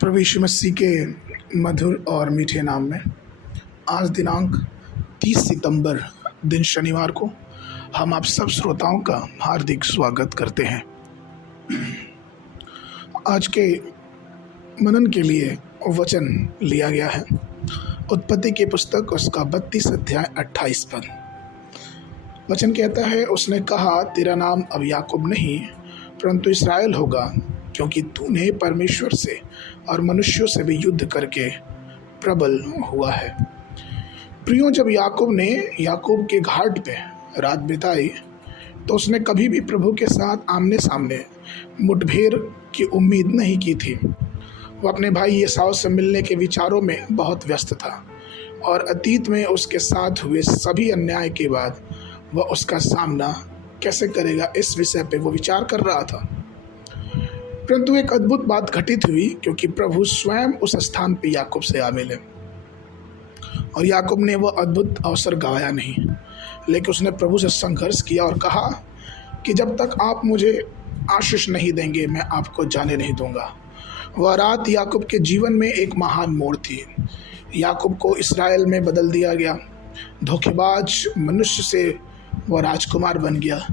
प्रभु यीशु मसीह के मधुर और मीठे नाम में आज दिनांक 30 सितंबर दिन शनिवार को हम आप सब श्रोताओं का हार्दिक स्वागत करते हैं। आज के मनन के लिए वचन लिया गया है उत्पत्ति की पुस्तक उसका 32 अध्याय 28 पद। वचन कहता है, उसने कहा तेरा नाम अब याकूब नहीं परंतु इस्राएल होगा, क्योंकि तूने परमेश्वर से और मनुष्यों से भी युद्ध करके प्रबल हुआ है। प्रियो, जब याकूब के घाट पे रात बिताई तो उसने कभी भी प्रभु के साथ आमने सामने मुठभेड़ की उम्मीद नहीं की थी। वो अपने भाई एसाव से मिलने के विचारों में बहुत व्यस्त था और अतीत में उसके साथ हुए सभी अन्याय के बाद वह उसका सामना कैसे करेगा इस विषय पे वो विचार कर रहा था। परंतु एक अद्भुत बात घटित हुई, क्योंकि प्रभु स्वयं उस स्थान पे याकूब से आ मिले और याकूब ने वह अद्भुत अवसर गवाया नहीं, लेकिन उसने प्रभु से संघर्ष किया और कहा कि जब तक आप मुझे आशीष नहीं देंगे मैं आपको जाने नहीं दूंगा। वह रात याकूब के जीवन में एक महान मोड़ थी। याकूब को इस्राएल में बदल दिया गया। धोखेबाज मनुष्य से वह राजकुमार बन गया।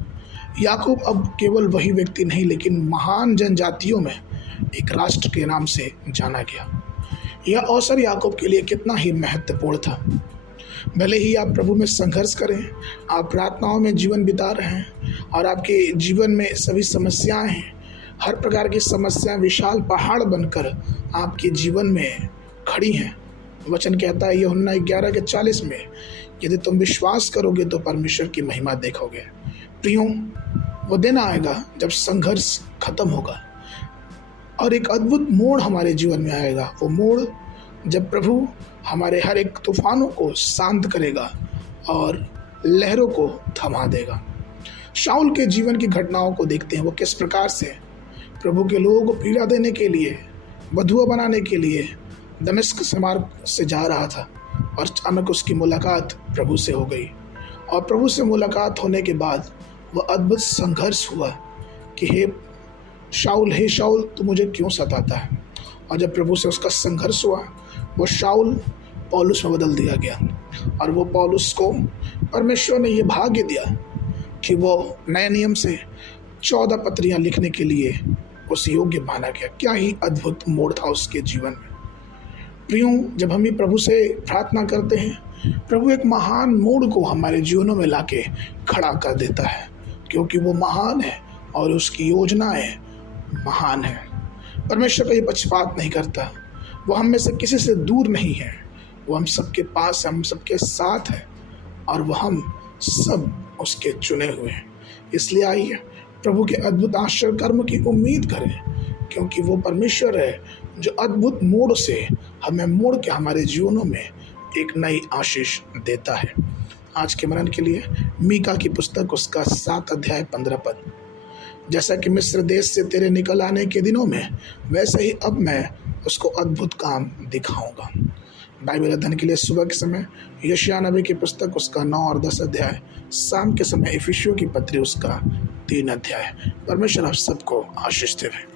याकूब अब केवल वही व्यक्ति नहीं, लेकिन महान जनजातियों में एक राष्ट्र के नाम से जाना गया। यह अवसर याकूब के लिए कितना ही महत्वपूर्ण था। भले ही आप प्रभु में संघर्ष करें, आप प्रार्थनाओं में जीवन बिता रहे हैं और आपके जीवन में सभी समस्याएं हैं, हर प्रकार की समस्याएं विशाल पहाड़ बनकर आपके जीवन में खड़ी हैं। वचन कहता है यूहन्ना 11:40 में, यदि तुम विश्वास करोगे तो परमेश्वर की महिमा देखोगे। प्रियो, वो दिन आएगा जब संघर्ष खत्म होगा और एक अद्भुत मोड़ हमारे जीवन में आएगा। वो मोड़ जब प्रभु हमारे हर एक तूफानों को शांत करेगा और लहरों को थमा देगा। शाऊल के जीवन की घटनाओं को देखते हैं, वो किस प्रकार से प्रभु के लोगों को पीड़ा देने के लिए, बधुआ बनाने के लिए दमिश्क से मार्ग से जा रहा था और अचानक उसकी मुलाकात प्रभु से हो गई। और प्रभु से मुलाकात होने के बाद वह अद्भुत संघर्ष हुआ कि हे शाऊल तू मुझे क्यों सताता है। और जब प्रभु से उसका संघर्ष हुआ, वो शाऊल पौलुस में बदल दिया गया और वो पौलुस को परमेश्वर ने ये भाग्य दिया कि वो नए नियम से 14 पत्रियां लिखने के लिए उस योग्य माना गया। क्या ही अद्भुत मोड़ था उसके जीवन में। प्रियो, जब हम भी प्रभु से प्रार्थना करते हैं, प्रभु एक महान मोड़ को हमारे जीवनों में लाके खड़ा कर देता है, क्योंकि वो महान है और उसकी योजनाएं महान है। परमेश्वर का ये पक्षपात नहीं करता। वो हम में से किसी से दूर नहीं है। वो हम सबके पास है, हम सबके साथ है और वो हम सब उसके चुने हुए हैं। इसलिए आइए प्रभु के अद्भुत आश्चर्य कर्म की उम्मीद करें, क्योंकि वो परमेश्वर है जो अद्भुत मोड़ से हमें मोड़ के हमारे जीवनों में एक नई आशीष देता है। आज के मनन के लिए मीका की पुस्तक उसका 7 अध्याय 15 पद। जैसा कि मिस्र देश से तेरे निकल आने के दिनों में, वैसे ही अब मैं उसको अद्भुत काम दिखाऊंगा। बाइबल अध्ययन के लिए सुबह के समय यशायाह नबी की पुस्तक उसका 9 और 10 अध्याय, शाम के समय इफिसियों की पत्री उसका 3 अध्याय। परमेश्वर आप सबको आशीष देवे।